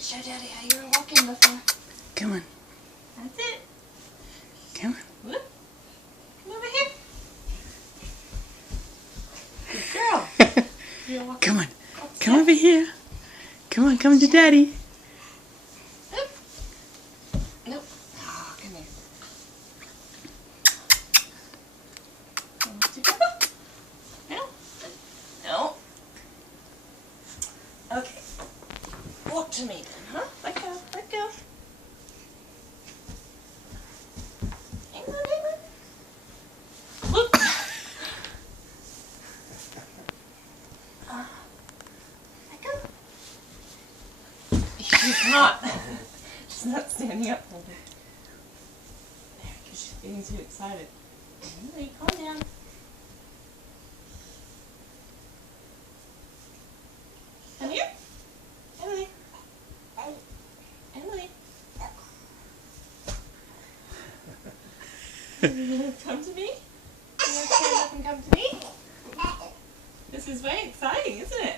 Show Daddy how you were walking before. Come on. That's it. Come on. Whoop. Come over here. Good girl. You're walking. Come on. Come over here. Come on, come to Daddy. Nope. Nope. Oh, come here. No. No. Okay. Walk to me then, huh? Let go. Let go. Hang on, hang on. Whoop. Let go. She's not. She's not standing up. There, because she's getting too excited. Emily, calm down. Come here. Emily. Emily. Come to me. You want to stand up and come to me? This is very exciting, isn't it?